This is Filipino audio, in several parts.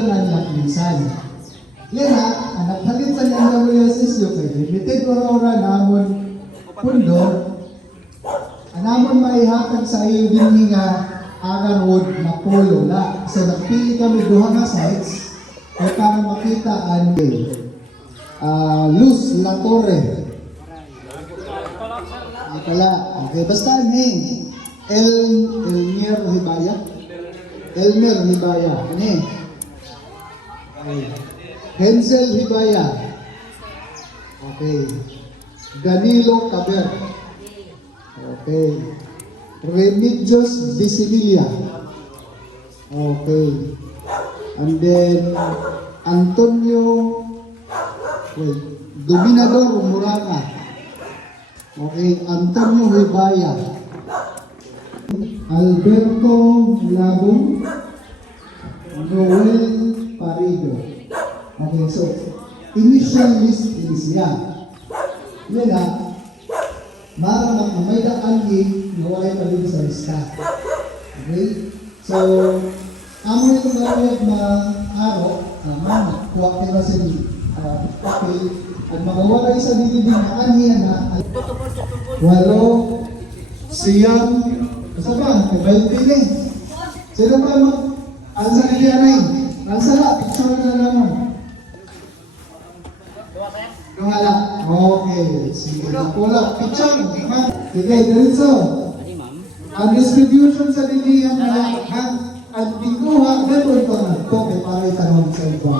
ng minsan. Yan ha, ang naghalit sa NWSSU kay limited aurora namon pundo, namon maihatag sa iyo din nga agan wood na polo na. So nagpili kami duha nga sites kay para makita ang Luz La Torre. Kala, okay, basta ni Elmer Hibaya. Elmer Hibaya, ani? Hensel Hibaya. Okay. Danilo Caber. Okay. Remedios Visibilia. Okay. And then Antonio Dominador Muraca. Okay, Antonio Hibaya. Alberto Labong. Noel Parigo. Okay, so initial list is yan. Yan na, maramang may daan naway pa rin sa lista. Okay? So, amo itong gawin araw, kuha kayo na papel, at makawalay sa dibidin na aniya na walo, siyam, basta ba? Kabayti ni. Sino ba ansa na diyan ay? Ansa na, picture na naman. Wala. Okay. Sige. Wala. Picture. Sige, diretso. Ang distribution sa dilihan na ang pikuha, gano'n ito na ito kay para itanong sa iba.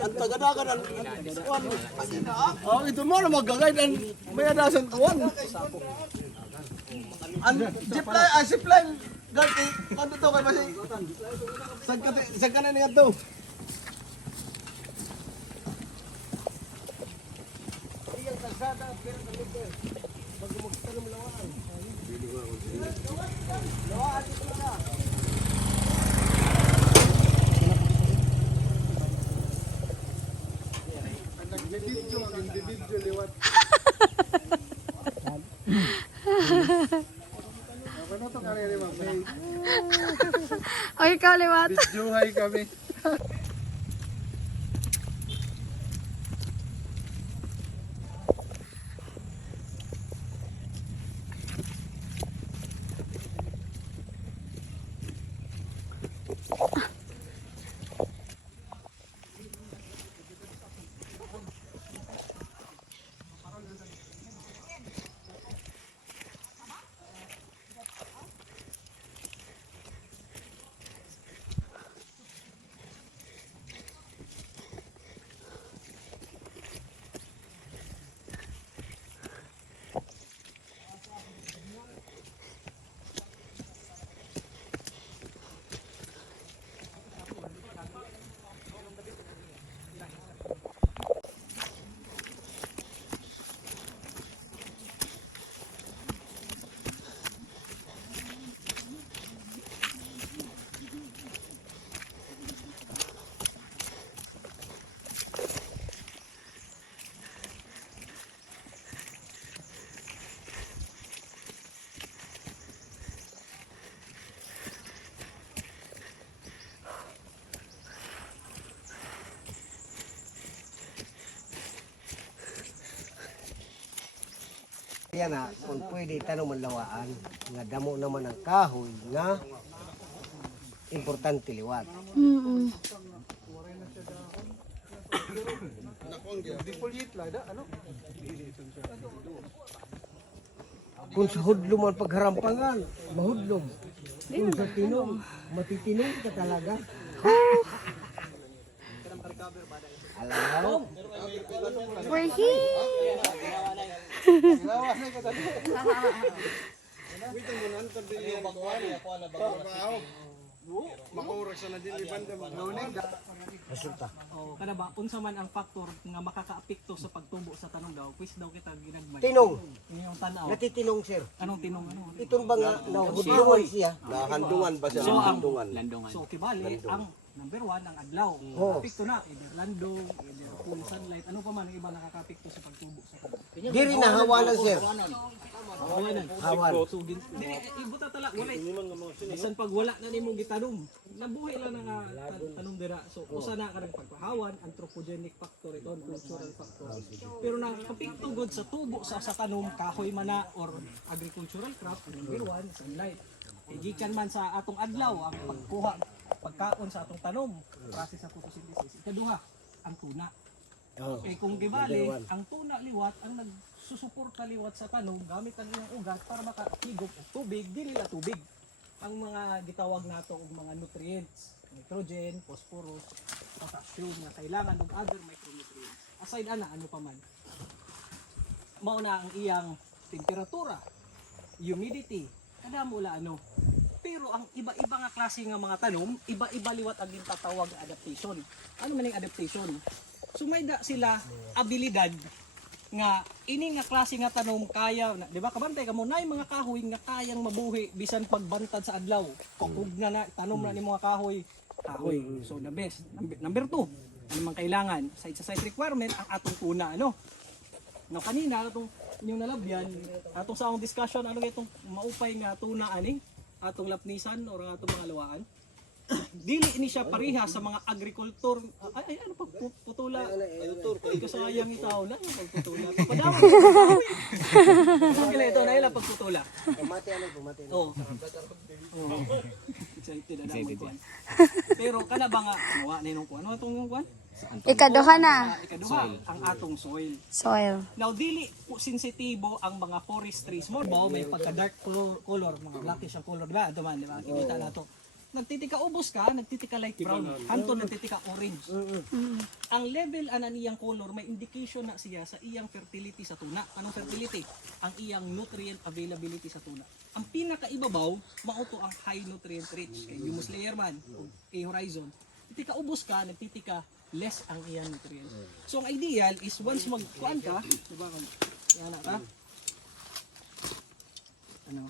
Ang tagadagan ang kuwan. Oh, ito mo na magagay dan mayadasan kuwan. Ang zip line gati ano to kay basi. Sag ka na niya to. O ikaw liwat. Videohay kami. Yan na, kung pwede tanong manlawaan, nga damo naman ang kahoy nga importante liwat. Kung sa hudlom ang pagharampangan, mahudlom. Kung sa tinom, matitinong ka talaga. Alam mo? We're here. Oh, kada ba unsa man ang faktor nga makakaapekto sa pagtubo sa tanong daw, quiz daw kita ginagmay. Tinong. Inyong tanaw. Natitinong sir. Anong tinong ano? Itong ba nga nahudlungan siya? Nahandungan ba siya? So, ang Nahandungan. So kibali ang number 1 ang adlaw. Oo. Apekto na either landong, either full sunlight, ano pa man ang iba nakakapekto sa pagtubo sa tanong. Di rin nahawalan sir. Hawalan. Hawan. So ibuta tala wala. Bisan pag wala na nimo gitanom, nabuhi lang nga tanong dira. So usa na ka pagpahawan, anthropogenic factor ito, cultural factor. Pero nakapekto gud sa tubo sa tanom, kahoy mana or agricultural crop, number 1 sunlight. Gikan man sa atong adlaw ang pagkuha pagkaon sa atong tanom, process sa photosynthesis. Ikaduha, ang tuna. Eh kung gibali, ang tuna liwat ang nagsusuporta liwat sa tanom gamit ang iyang ugat para makahigop og tubig, dili la tubig. Ang mga gitawag nato og mga nutrients, nitrogen, phosphorus, potassium nga kailangan og other micronutrients. Aside ana ano pa man. Mao na ang iyang temperatura, humidity, kada mula ano. Pero ang iba-iba nga klase nga mga tanom, iba-iba liwat ang gintatawag nga adaptation. Ano man ang adaptation? Sumayda sila abilidad nga ini nga klase nga tanom kaya, di ba kabantay kamo nay mga kahoy nga kayang mabuhi bisan pagbantad sa adlaw. Kung na tanom na ni mga kahoy. So the best. Number 2, ano man kailangan sa site requirement ang atong tuna ano. No kanina atong inyong nalabyan, atong sa akong discussion ano itong maupay nga tuna ani atong lapnisan o atong mga lawaan. Dili ini siya pareha sa mga agrikultor. Ay ano pag putula. Kasayang itaw na yung pagputula. Padamo. Kaya ito na ila pagputula. Pumati ano, pumati. Oh. Excited na naman. Pero kana ba nga nawa na nung kuan? Ano tong kuan? Ikaduha na. Ikaduha ang atong soil. Soil. Now dili po sensitibo ang mga forest trees mo. May pagka dark color, mga blackish ang color ba? Ito man, di ba? Kita nato. Nagtitika ubos ka, nagtitika light brown, hanto nagtitika orange. Ang level ana niyang color may indication na siya sa iyang fertility sa tuna. Anong fertility? Ang iyang nutrient availability sa tuna. Ang pinakaibabaw, mao to ang high nutrient rich. Kay humus layer man, A horizon. Titika ubos ka, nagtitika less ang iyang nutrients. So ang ideal is once magkuan ka, di ba? Yan ka. Ano?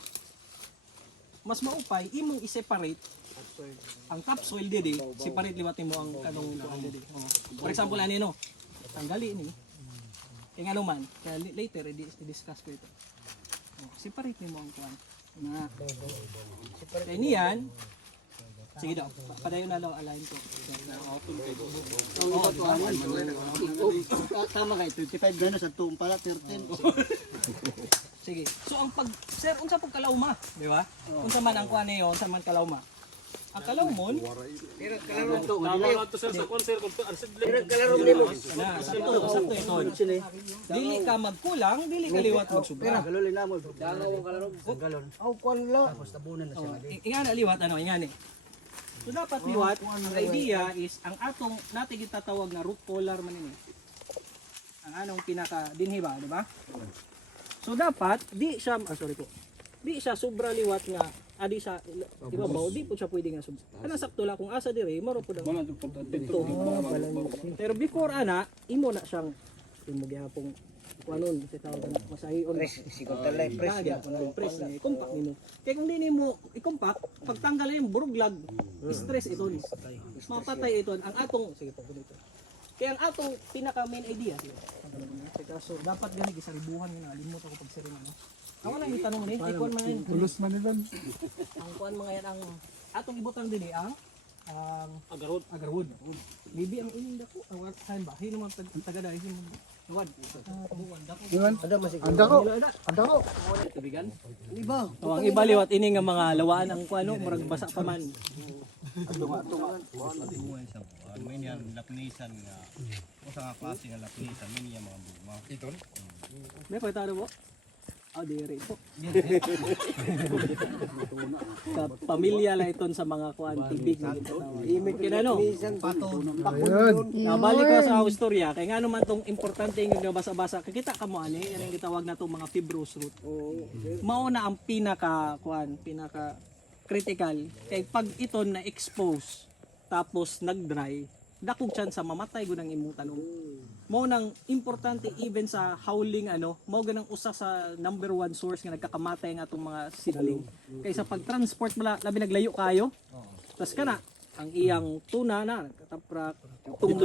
Mas maupay imong i-separate ang topsoil didi, separate liwat mo ang kanong didi. For example ani no, tanggali ni. Kay ngano man, kaya later i-discuss ko ito. Separate nimo ang kuan. Na. Kay niyan, sige daw, padayon na daw align ko. Tama kay 25 gano sa tuong pala 13. Sige. So ang sir unsa pug kalawma, di ba? Unsa man ang kuan niyo, unsa man kalawma? Ang kalawmon, sakto ito. Dili ka magkulang, dili ka liwat magsubra. Aw kuan la. Ingana liwat ano, ingani. So dapat liwat, ang idea is ang atong natin gitatawag na root collar man ini. Ang anong pinaka dinhi ba, di ba? So dapat di siya di siya sobra liwat nga adi sa ibabaw, di po siya pwede nga sobra. Kana sakto la kung asa diri maro pud ang ito. Pero before ana imo na siyang imo gihapong kuanon sa tawag na masahion. Press na i-compact nimo. Kaya kung di nimo i-compact, pagtanggal yung buruglag, stress ito ni. Mapatay ito ang atong sige po dito. Kaya ang atong pinaka main idea so dapat gani gisaribuhan nga limot ako pag sirina no. Ako lang itanong ni, ikuan mga yan. Tulos man nila. Ang kuan mga yan ang atong ibutang dinhi ang agarwood. Maybe ang ining dako awat time ba hino man taga dai hino wad. Andako. Tubigan. Iba. Ang iba liwat ini nga mga lawaan ang kuano murag basa pa man. May niyan lapnisan nga usa nga klase nga lapnisan may niya mga bunga. Iton? May pagtaro po. Diri po. Sa pamilya la iton sa mga kuan tibig nga gitawag. Kinano? Nabalik ko sa istorya kay ngano man tong importante nga basa-basa kita kamo ani yang gitawag na tong mga fibrous root. Mao na ang pinaka kuan, pinaka critical kay pag ito na expose tapos nag-dry, dakog chance sa mamatay gud ang imong tanom. Mao nang importante even sa howling mao ganang usa sa number one source nga nagkakamatay nga atong mga seedling. Kaysa pag transport labi naglayo kayo. Tas kana ang iyang tuna na kataprak tungod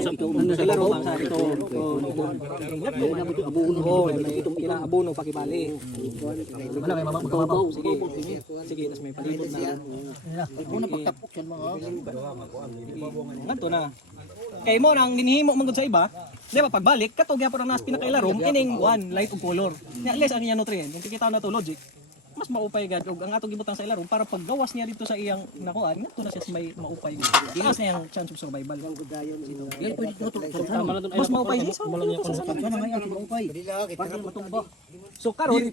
sa laro sa ito. Itong kila abono pakibali. Wala may mababaw. Sige, tas may palibot na. Una pagtapok yan mga. Ngadto na. Kay mo nang ginhimo man gud sa iba, di ba pagbalik katog gyapon ang nas pinakailarom ining one light ug color. Nya less ang iyang nutrient. Kung kikita na to logic, mas maupay gad og ang atong gibutang sa ilarom para paggawas niya dito sa iyang nakuan ngadto na siya sa may maupay. Taas na yung chance of survival. Mas maupay siya sa maupay. So karon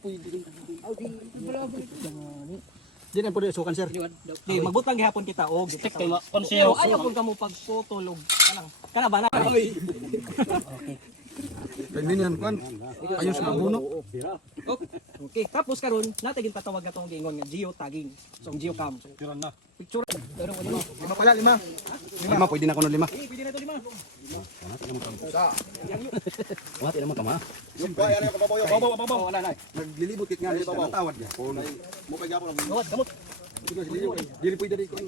di na pwede sukan sir. Di magbutang gihapon kita og detect kay konsero. Ayaw pud kamo pagpotolog kanang kana ba na. Pwede niyan kwan. Ayos na buno. Okay, tapos karon natay gid patawag atong giingon nga geotagging. So ang geocam. Picturean na. Picture. Pero ano? Lima pala, lima. Lima, pwede na kuno lima. Pwede na to lima. Wala naman tama. Simpay, ano yung kababaw? Babaw. Wala na. Naglilibot kit nga, natawad niya. Mo pa gyapon. Gawat, gamot. Dili pwede diri ko.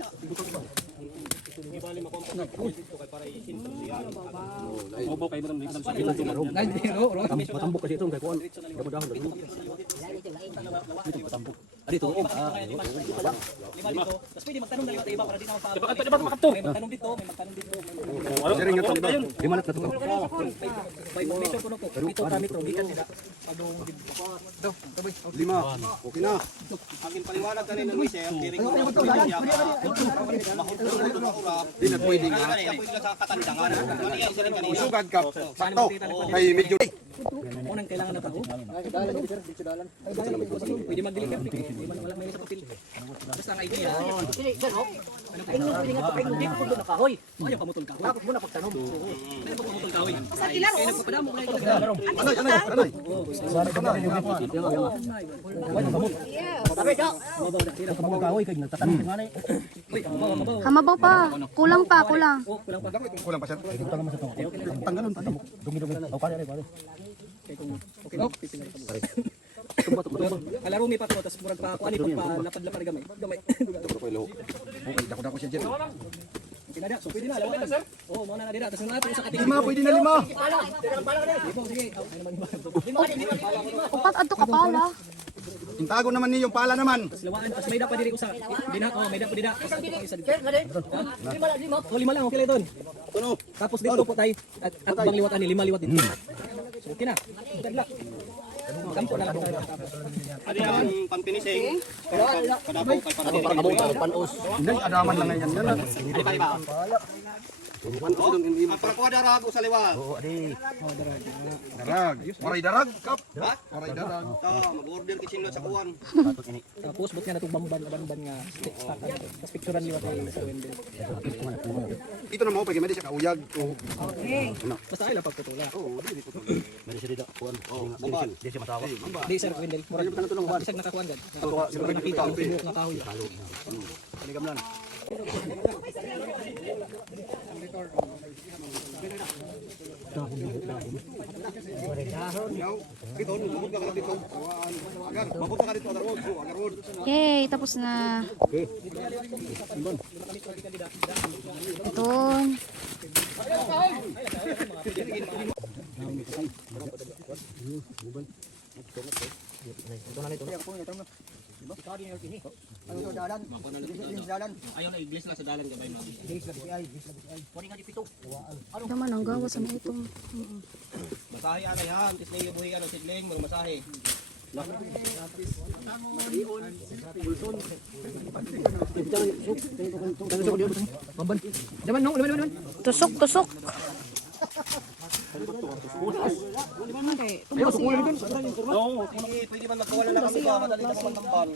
Opo kay madam dito sa matambok kasi ito kay kuan. Gamudahon dito. Dito matambok. Dito. Lima dito. Tapos pwede magtanong dali iba para di na mapalo. Di ba makapto? May magtanong dito, may magtanong dito. Sering nga tanda. Lima na to. May measure ko ko. Ito kami to gikan nila. Padung Lima. Okay na. Akin paliwanag kanina ng Michelle, tiring ko. Di na pwede nga. Sa katandangan. Usugad ka. Sakto. Kay medyo. unang kailangan na tao. Pwede mag-deliver. Wala may sa papel. Basta ang idea. Ayaw pamutol kahoy. Tapos muna pagtanom. Ayaw pamutol kahoy. Sa kilaro. Kaya nagpapadamo na ito. Anay. Hamabaw pa. Kulang pa, kulang. Kulang pa siya. Tanggalon pa. Alarumi pa to, tapos murag pa ako ano pa lapad-lapad gamay. Gamay. Dako siya dyan. Okay na da. So pwede na lawan. Oo, mo na dira. Tapos nato sa kating. Lima, pwede na lima. Sige. Ay naman. Upat adto ka pala. Intago naman niyo yung pala naman. Tapos lawaan, tapos may dapat diri ko sa dina. Oh, may dapat dira. Tapos ito isa dito. Oh, lima lang, okay lang doon. Tapos dito po tayo. At bang liwat ani, lima liwat dito. So okay na. Tagla. Kampo na lang tayo. Adi ang pampinising. Kadabaw kay para panos. Hindi, adaman lang yan. Yan lang. Ang parakuha darag sa liwa. Darag. Waray darag. Kap. Waray darag. Mag-order kitsin sa kuwan. Tapos but nga natong bamban nga stock. Tapos picturean liwat ay sa window. Ito na mo, pag may siya kauyag. Basta ay lapag tutula. Babal. Di sir window. Murag isag nakakuan gad. Nakita ang tibuok nga kahoy. Yay, tapos na. Ito. Ayaw na iglis na sa dalan gabay no. Naman ang gawa sa mga itong. Masahe anay ha, tisling buhi ano sidling mo masahe. Daman no, daman. Tusok, tusok. Pwede man magkawala na kami ba madali na mamambal.